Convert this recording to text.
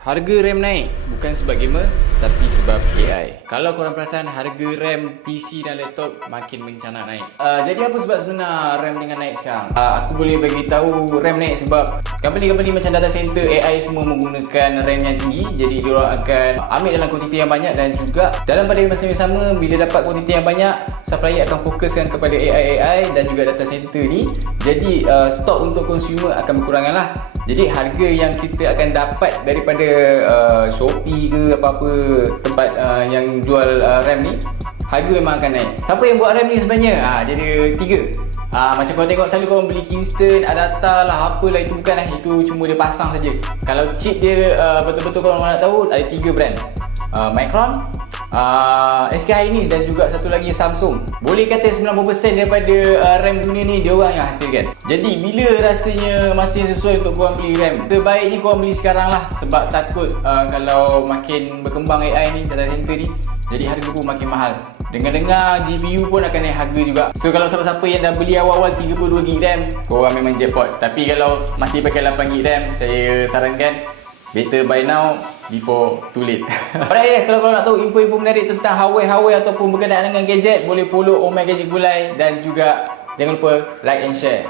Harga RAM naik bukan sebab gamers tapi sebab AI. Kalau korang perasan, harga RAM PC dan laptop makin mencanak naik. Jadi apa sebab sebenar RAM tengah naik sekarang? Aku boleh bagi tahu RAM naik sebab company-company macam data center, AI semua menggunakan RAM yang tinggi. Jadi diorang akan ambil dalam kuantiti yang banyak dan juga dalam pada masa yang sama, bila dapat kuantiti yang banyak, supplier akan fokuskan kepada AI dan juga data center ni. Jadi stok untuk consumer akan berkurangan lah. Jadi harga yang kita akan dapat daripada Shopee ke apa-apa tempat yang jual RAM ni, harga memang akan naik. Siapa yang buat RAM ni sebenarnya? Dia ada 3. Macam korang tengok selalu korang beli Kingston, Adata lah, apalah, itu bukan lah. Itu cuma dia pasang saja. Kalau chip dia betul-betul korang nak tahu, ada 3 brand. Micron, SK Hynix dan juga satu lagi Samsung. Boleh kata 90% daripada RAM dunia ni dia orang yang hasilkan. Jadi bila rasanya masih sesuai untuk korang beli RAM? Terbaiknya korang beli sekarang lah. Sebab takut kalau makin berkembang AI ni, data center ni, jadi harga pun makin mahal. Dengar-dengar GPU pun akan naik harga juga. So kalau siapa-siapa yang dah beli awal-awal 32GB RAM, korang memang jackpot. Tapi kalau masih pakai 8GB RAM, saya sarankan better buy now before too late. Alright guys, kalau korang nak tahu info-info menarik tentang hardware ataupun berkenaan dengan gadget, boleh follow Oh My Gadget Gulai dan juga jangan lupa like and share.